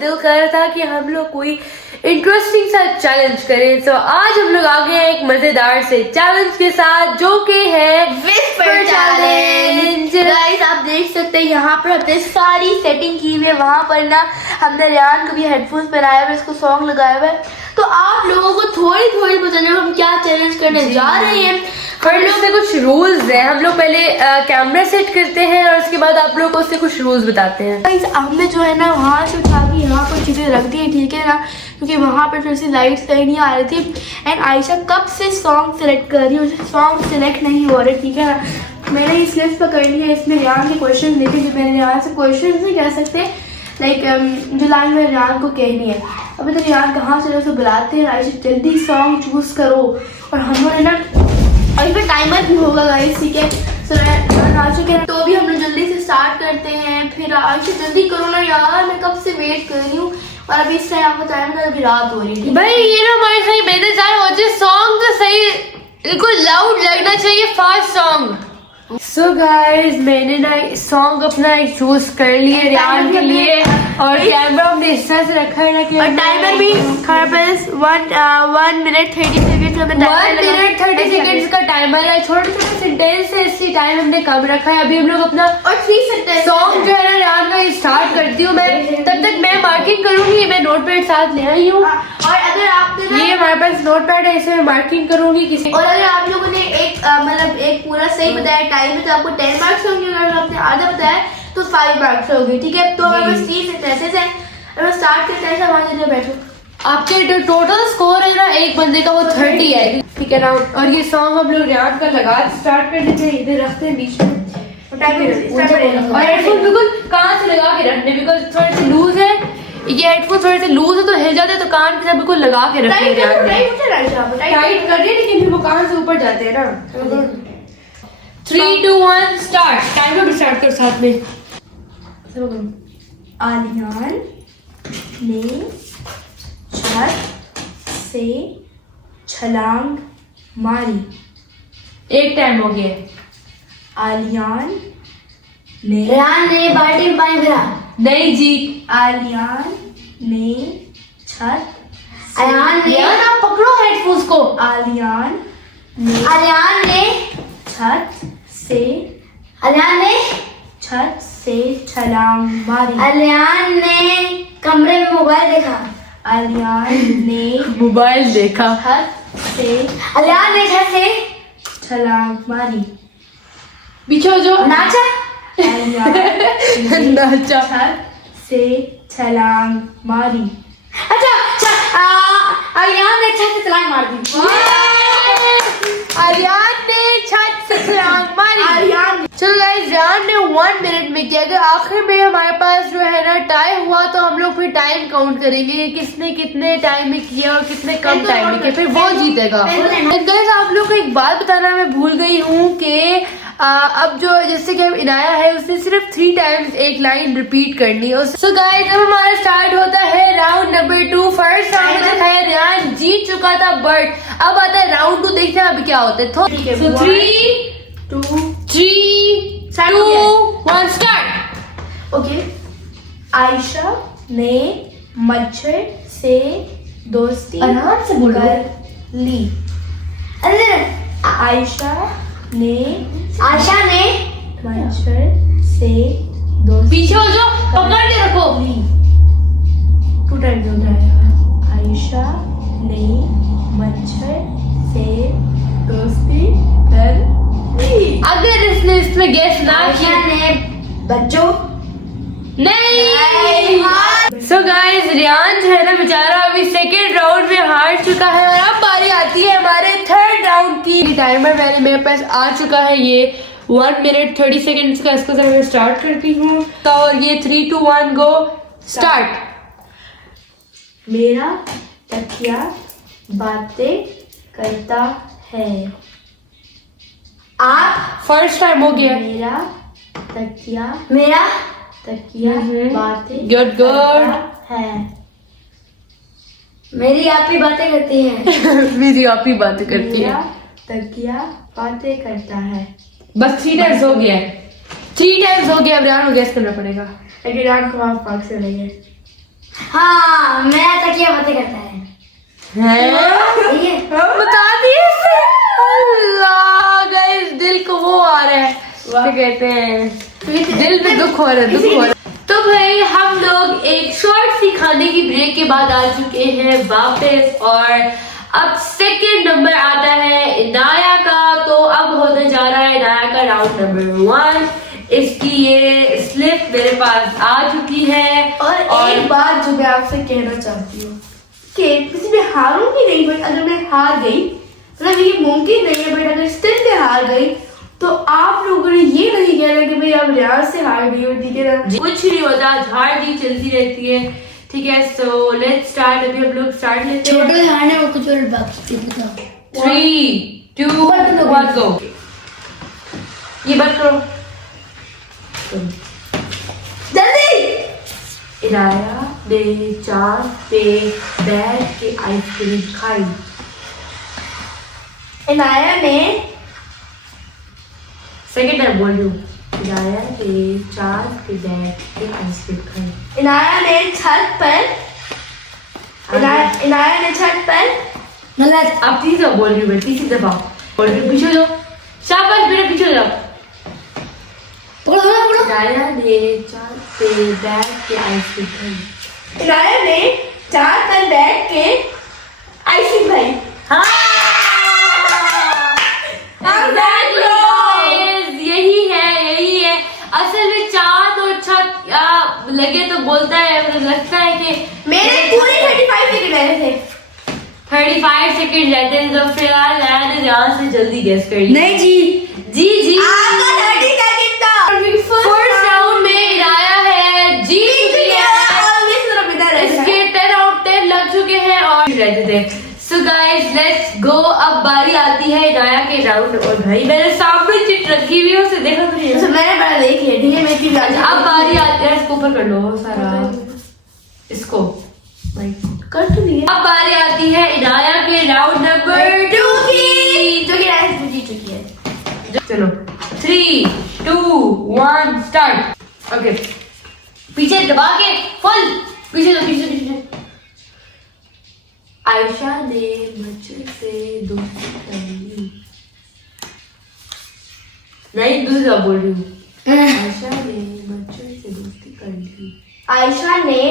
दिल कर रहा था कि हम लोग कोई इंटरेस्टिंग सा चैलेंज करें, तो आज हम लोग आ गए हैं एक मजेदार से चैलेंज के साथ जो कि है विस्पर चैलेंज। गाइस आप देख सकते हैं यहाँ पर हमने सारी सेटिंग की हुई है। वहाँ पर ना हमने रियान को भी हेडफोन्स पहनाया हुआ है, इसको सॉन्ग लगाया हुआ है। तो आप लोगों को थोड़ी थोड़ी बताने हम क्या चैलेंज करने जा रहे हैं। पर इसमें कुछ रूल्स हैं। हम लोग पहले कैमरा सेट करते हैं और उसके बाद आप लोग को उससे कुछ रूल्स बताते हैं। गाइस हमने जो है ना वहाँ से उठा के यहाँ पर चीज़ें रख दी, ठीक है ना, क्योंकि वहाँ पर थोड़ी सी लाइट सही नहीं आ रही थी। एंड आयशा कब से सॉन्ग सेलेक्ट कर रही है, उसे सॉन्ग सेलेक्ट नहीं हो रहे, ठीक है ना। मैंने इस लिस्ट पर कर लिया है, इसमें रियान के क्वेश्चन देखे जो मैंने रियान से क्वेश्चन नहीं कह सकते, लाइक जो लाइन में रियान को कहनी है। अभी तो रियान कहाँ से उसे बुलाते हैं, आयशा जल्दी सॉन्ग चूज करो। और हमने ना और इसमें टाइमर भी होगा गाइस, ठीक है। सो आ चुके हैं तो भी हम लोग जल्दी से स्टार्ट करते हैं। फिर आयशा जल्दी करो ना यार, मैं कब से वेट कर रही हूँ। और अभी इस टाइम आपको टाइम अभी रात हो रही है भाई ये ना हमारे सही बेहतर चाहे हो जाए, सॉन्ग तो सही बिल्कुल लाउड लगना चाहिए, फास्ट सॉन्ग। सो गाइस मैंने ना सॉन्ग अपना एक चूज कर लिया रियान के लिए और कैमरा हमने इस तरह से रखा है ना कि और टाइमर भी हमारे पास 1 मिनट 30 सेकेंड 1 मिनट 30 सेकेंड का टाइमर है। छोटे छोटे सेंटेंस है, इसलिए टाइम हमने कम रखा है। अभी हम लोग अपना और 3 सेकेंड सॉन्ग जो है ना रियान का स्टार्ट करती हूँ मैं, तब तक मैं मार्किंग करूंगी। मैं नोट पैड साथ ले आई हूँ और अगर आपने ये हमारे पास नोट पैड है, इसे मैं मार्किंग करूंगी किसी। और अगर आप लोगों ने एक मतलब एक पूरा सही बताया टाइम में तो आपको 10 मार्क्स होंगे। अगर आपने आधा बताया तो 5 मार्क्स होंगे, ठीक है। तो हमारे पास 3 सेंटेंसेस हैं। अगर स्टार्ट करते हैं हमारे लिए बैठो। आपके जो टोटल स्कोर है ना एक बंदे का वो 30 है, ठीक है ना। और ये सॉन्ग हम लोग रियान का लगा स्टार्ट कर देते हैं, इधर रखते हैं बीच में और हेडफोन बिल्कुल कान से लगा के रखने, बिकॉज थोड़े से लूज है ये हेडफोन, थोड़े से लूज है तो हिल जाते हैं, तो कान के साथ बिल्कुल लगा के रखने टाइट कर दिया, लेकिन फिर वो कान से ऊपर जाते हैं ना। 3 2 1 स्टार्ट। टाइमर भी स्टार्ट करो साथ में। आलियान ने छत से छलांग मारी। एक टाइम हो गया। आलियान ने बाल्टी में पानी भरा। नहीं जी, आलियान ने छत यार आप पकड़ो हेडफोन्स को। आलियान ने छत से छलांग मारी। आलियान ने कमरे में मोबाइल देखा। आलियान ने मोबाइल देखा। आलियान ने छत से छलांग मारी। पीछे हो जो नाचा। नाचा। छत से छलांग मारी। अच्छा आलियान ने छत से छलांग मार दी। आर्यन ने छत से छलांग मारी। चलो गाइस रियान ने 1 मिनट में किया। अगर आखिर में हमारे पास जो है ना टाइम हुआ तो हम लोग फिर टाइम काउंट करेंगे कि किसने कितने टाइम में किया और कितने कम टाइम में किया, फिर वो जीतेगा। गाइस आप लोग को एक बात बताना मैं भूल गई हूँ कि अब जो जैसे कि इनाया है उसने सिर्फ 3 टाइम्स एक लाइन रिपीट करनी है। सो गाइस अब हमारा स्टार्ट होता है राउंड नंबर 2। फर्स्ट राउंड में दिखाया रियान जीत चुका था, बट अब आता है राउंड 2। देखते हैं अभी क्या होता है। सो 3 2 1 स्टार्ट। ओके। आयशा ने मच्छर से दोस्ती आराम से बोलो। कर ली। आयशा ने मच्छर से दोस्ती पीछे हो जाओ, पकड़ के रखो। ली। आयशा ने मच्छर से दोस्ती कर ली। अगर इसने इसमें गेस ना किया ने बच्चों नहीं। सो गाइस रियान जो है ना बेचारा अभी सेकेंड राउंड में हार चुका है और अब बारी आती है हमारे थर्ड राउंड की। टाइमर मेरे पास आ चुका है, ये 1 मिनट 30 सेकेंड का। इसको मैं स्टार्ट करती हूँ तो और ये 3 2 1 गो स्टार्ट। मेरा तकिया बातें करता है। आप फर्स्ट टाइम हो गया। मेरा तकिया हम्म। बातें Good, good. करता है। मेरी आप ही बातें करती हैं। मेरी आप ही बातें करती है। मेरा तकिया बातें करता है। बस 3 टाइम्स हो गया। 3 टाइम्स हो गया। अब रियान को गेस करना पड़ेगा। लेकिन रात को आप पाक से लेंगे। हाँ मैं तकिया बातें करता है हैं? ये बता दिए इसे। अल्लाह गाइस, दिल को वो आ रहा है, क्या कहते हैं, दिल में दुख हो रहा है, दुख हो रहा है। तो भाई हम लोग एक शॉर्ट सी खाने की ब्रेक के बाद आ चुके हैं वापस, और अब सेकंड नंबर आता है इनाया का। तो अब होने जा रहा है इनाया का राउंड नंबर 1। इसकी ये स्लिप मेरे पास आ चुकी है। और एक बात जो मैं आपसे कहना चाहती हूँ कि किसी में हारूंगी नहीं, बट अगर मैं हार गई, मतलब ये मुमकिन नहीं है, बट अगर स्टिल मैं हार गई तो आप लोगों ने ये नहीं कहना कि भाई आप रियाज से हार गई हो, ठीक है ना। कुछ नहीं होता, झाड़ जी चलती रहती है, ठीक है। So let's start. अभी हम लोग स्टार्ट लेते हैं। छोटे खाने में कुछ और बाकी बताओ। 3, 2, 1 गो। ये बंद करो जल्दी। इनाया ने चांद पे बैठ के आइसक्रीम खाई। इनाया ने सेकेंड टाइम बोल रही हूँ। इनाया ने चांद पे बैठ के आइसक्रीम खाई। इनाया ने छत पर इनाया ने छत पर गलत। अब तीसरा बोल रही हूँ मैं, तीसरी दफा बोल रही हूँ। पीछे जाओ, शाबाश बेटा, पीछे जाओ। पकड़ो पकड़ो। इनाया ने चांद पे बैठ के आइसक्रीम खाई। इनाया ने चार पर बैठ के आइसक्रीम खाई। हाँ Exactly. यही है। असल में चांद और छत लगे तो बोलता है, लगता है कि मेरे पूरे 35 सेकंड रहे थे। 35 सेकंड रहते हैं। तो फिलहाल मैंने ध्यान से जल्दी गेस कर लिया। नहीं जी, जी आपका 30 सेकंड था। फर्स्ट राउंड में इनाया है, जीत चुकी है। और ये सिर्फ इधर है। इसके 10 आउट 10 लग चुके हैं और रहते थे। So guys let's go. अब बारी आती है इनाया के राउंड। और भाई मैंने सामने चिट रखी हुई है, उसे देखा तो नहीं है। मैंने बड़ा देख लिया, ठीक है। मैं की अब बारी आती है, इसको ऊपर कर लो सारा, इसको भाई कर तो दिया। अब बारी आती है इनाया के राउंड नंबर 2 की, जो कि राइस जीत चुकी है। चलो 3, 2, 1 स्टार्ट। ओके, पीछे दबा के फुल पीछे दो, पीछे। आयशा ने मच्छर से दोस्ती कर ली। नहीं, दूसरा बोल रही हूँ। आयशा ने मच्छर से दोस्ती कर ली। आयशा ने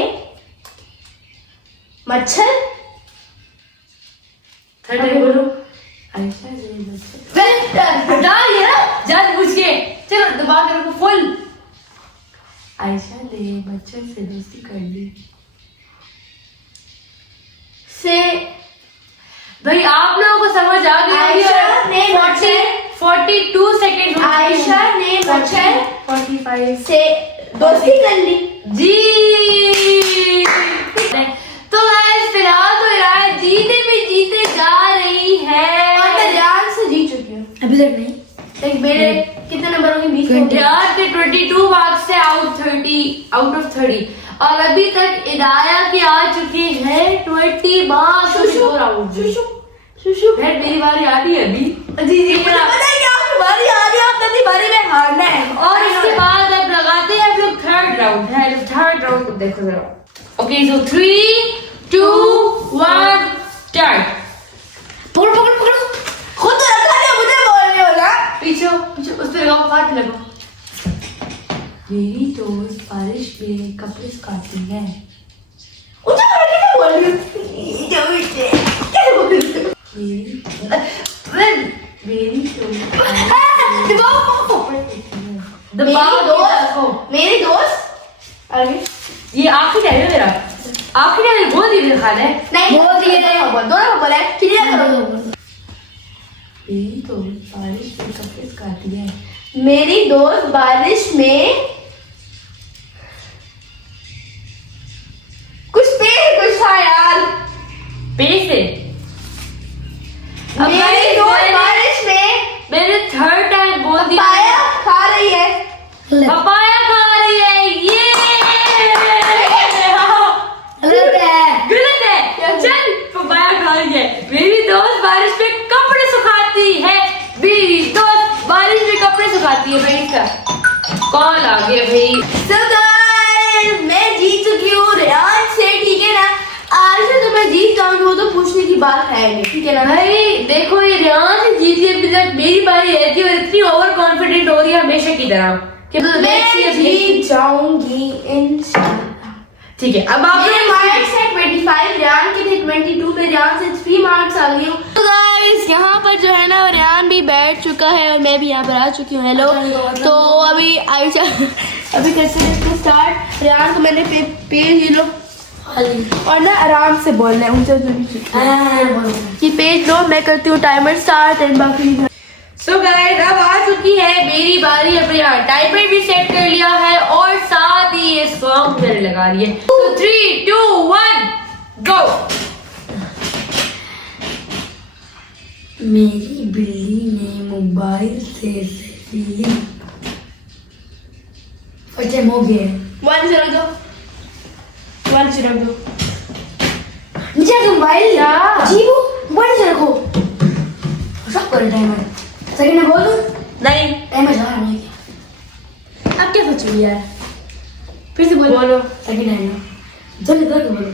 मच्छर थर्ड टाइम बोलो। आयशा ने मच्छर डाल दिया ना जानबूझ के। चलो दबा कर रखो फुल। आयशा ने मच्छर से दोस्ती कर ली। से भाई आप लोगों को समझ आ गई होगी। आयशा ने 42 सेकेंड। आयशा ने मच्छर 45 से दोस्ती कर ली। जी। तो गाइस फिलहाल तो इनाया जीते जा रही है। और मैं ध्यान से जीत चुकी हूँ। अभी तक नहीं। देख मेरे कितने नंबर होंगे? 20 20। यार के 22 मार्क्स से आउट ऑफ 30। और अभी तक इनाया की आ चुकी है 20 मार्क्स। फिर मेरी बारी आ रही है अभी। जी मुझे पता है कि आपकी बारी आ रही है, आप अपनी बारी में हारना है। और इसके बाद अब लगाते हैं हम लोग थर्ड राउंड है। थर्ड राउंड को देखो जरा। Okay so 3, 2, 1 start. पकड़ो। खुद तो रखा है, मुझे बोल रहे हो ना। पीछे उस पे लगाओ, हाथ लगाओ। मेरी दोस्त बारिश में कपड़े सुखाती है। मुझे कैसे बोल रही हो? कैसे बोल रही हो? मेरी दोस्त मेरी दोस्त आगे ये आखिरी है मेरा, आखिरी है। बहुत ही मेरा खाना है। नहीं बोल दिए। दोनों बोला है। क्लियर करो। मेरी दोस्त बारिश में कपड़े सुखाती है। मेरी दोस्त बारिश में कुछ था यार। पैसे। मेरी दोस्त बारिश में मैंने थर्ड टाइम बोल दिया। पाया खा रही है। पपाया खा रही है। ये गलत है। चल पपाया खा रही है। मेरी दोस्त बारिश में कपड़े सुखाती है। मेरी दोस्त बारिश में कपड़े सुखाती है। भाई इसका कौन आ गया भाई? So guys, मैं जीत चुकी हूँ रेहान से, ठीक है ना। आयशा तो मैं जीत जाऊंगी, वो तो पूछने की बात है नहीं, ठीक है ना। भाई देखो ये रेहान से जीती है, मतलब मेरी बारी रहती है और इतनी ओवर कॉन्फिडेंट हो रही है हमेशा की तरह कि मैं जीत जाऊंगी इंशाल्लाह। ठीक है, अब आप मेरे मार्क्स है 25, रेहान के थे 22, में रेहान से 3 मार्क्स आ गई हूँ। तो गाइस यहाँ पर जो है ना रेहान भी बैठ चुका है और मैं भी यहाँ पर आ चुकी हूँ। हेलो, तो अभी आयशा अभी कैसे देखते स्टार्ट। रेहान को मैंने पेज ये लो और ना आराम से बोलना है, ऊंचा कि पेज लो, मैं करती हूँ टाइमर स्टार्ट एंड बाकी। सो गाइस अब आ चुकी है मेरी बारी। अब यहाँ टाइमर भी सेट कर लिया है और साथ ही ये सॉन्ग मेरे लगा रही है। तो 3, 2, 1 गो। मेरी बिल्ली ने मोबाइल से सेल्फी ली। फटे हो गए 1 0 2 1 0 2 नीचे मोबाइल क्या? जीवो मोबाइल से रखो। सब कर टाइमर सेकंड में बोल दूं? नहीं टाइमर जा रहा है। अब क्या सोचोगे यार, फिर से बोलो। सेकंड टाइम जल्दी करके बोलो।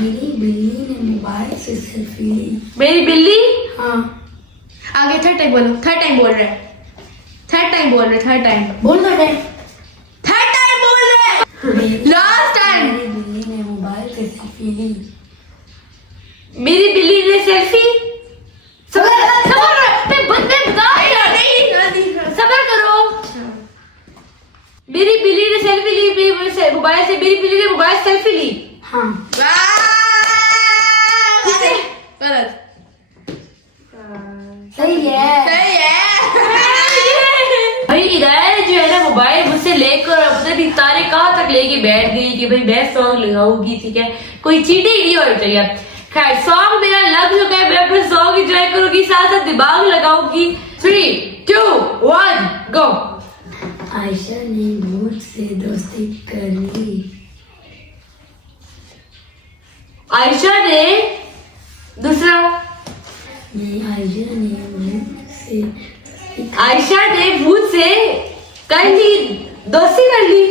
मेरी बिल्ली ने मोबाइल से सेल्फी ली। मेरी बिल्ली। हाँ आगे थर्ड टाइम बोलो, थर्ड टाइम बोल रहे हैं, थर्ड टाइम बोल रहे, थर्ड टाइम, बोल दो टाइम। थर्ड टाइम बोल रहे, लास्ट टाइम। मेरी बिल्ली ने मोबाइल से सेल्फी ली। मेरी बिल्ली ने सेल्फी। सबर करो। मेरी बिल्ली ने सेल्फी ली मोबाइल से। मेरी बिल्ली ने मोबाइल से सेल्फी ली। हाँ गलत। सही है। सही है। भाई इदायत जो है ना मोबाइल मुझसे लेकर अपने भी तारे कहाँ तक लेके बैठ गई कि भाई मैं सॉन्ग लगाऊंगी, ठीक है, कोई चीटिंग नहीं हो रही है। खैर सॉन्ग मेरा लग चुका है, मैं अपना सॉन्ग एंजॉय करूंगी, साथ साथ दिमाग लगाऊंगी। 3, 2, 1 गो। आयशा ने भूत से दोस्ती कर ली। आयशा ने दूसरा। आयशा ने भूत से कर ली दोस्ती कर ली।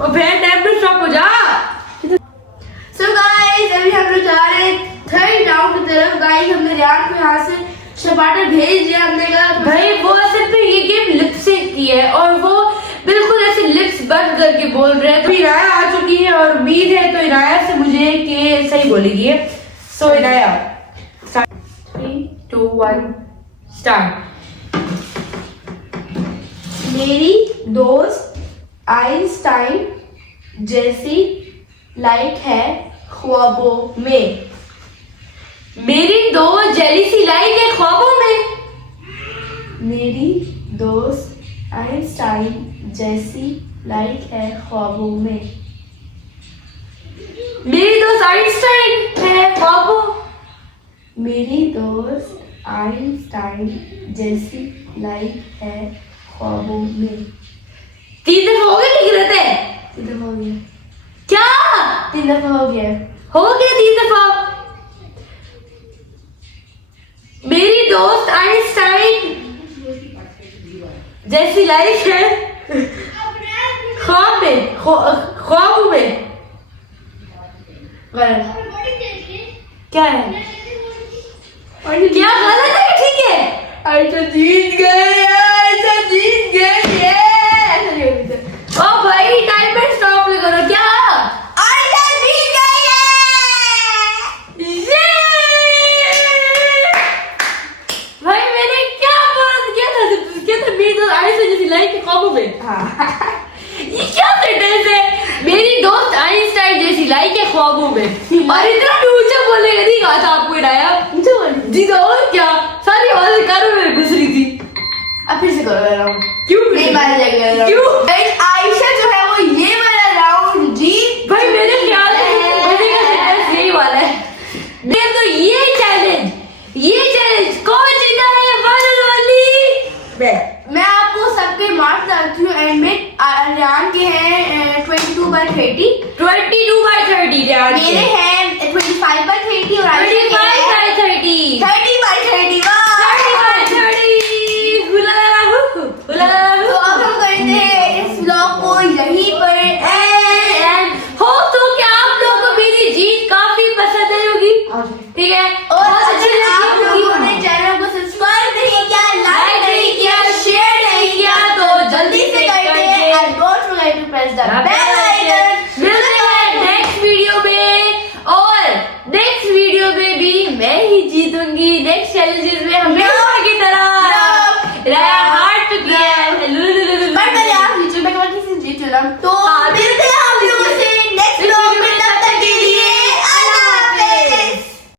और फिर टाइम पे स्टॉप हो जा। So guys, अभी हम लोग जा रहे हैं थर्ड राउंड की तरफ। गाइस हमने रेहान को यहाँ से टमाटर भेज दिया, हमने कहा भाई वो सिर्फ ये गेम लिप सिंक की है और वो बिल्कुल ऐसे लिप्स बंद करके बोल रहे हैं। तो इनाया आ चुकी है और उम्मीद है तो इनाया से मुझे कि सही बोलेगी। सो इनाया 3, 2, 1 स्टार्ट। मेरी दोस्त आइंस्टाइन जैसी लाइट है ख्वाबों में। मेरी दोस्त जेली सी लाइट है ख्वाबों में। मेरी दोस्त आइंस्टाइन जैसी लाइट है ख्वाबों में। मेरी दोस्त आइंस्टाइन है ख्वाबों। मेरी दोस्त आइंस्टाइन जैसी लाइट है ख्वाबों में। 3 दफा हो गए लिख रहे थे। 3 दफा हो गया। क्या 3 दफा हो गया। हो गया 3 दफा। मेरी दोस्त आइंस्टाइन जैसी लाइट है ख्वाब में ख्वाब में। गलत। क्या है क्या गलत है? ठीक है आयशा जीत गए, आयशा जीत गए। ओ भाई टाइमर स्टॉप करो। क्या आयशा जीत गई है। भाई मैंने क्या बात किया था मेरी दोस्त आइंस्टाइन जैसी लाइट के ख्वाबों में। ये क्या सेंटेंस है? मेरी दोस्त आइंस्टाइन जैसी लाइट के ख्वाबों में। अरे इतना भी ऊंचा बोलेगा नहीं कहा था आपको इनाया। जी तो और क्या सारी आवाजें कानों में घुस रही थी। अब फिर से करो राउंड। क्यों नहीं मारा जाएगा। क्यों? आयशा जो है वो ये वाला राउंड जीत। भाई मेरे ख्याल से बनेगा सेंटेंस यही वाला है। मैं तो ये चैलेंज कौन जीता है? फाइनल वाली मैं आपको सबके मार्क्स डालती हूँ एंड में। रेहान के हैं 22/30, 22/30 यार। मेरे हैं 25/30 और आयशा के 25/30 30/30। 30/30 तो अब press the The bell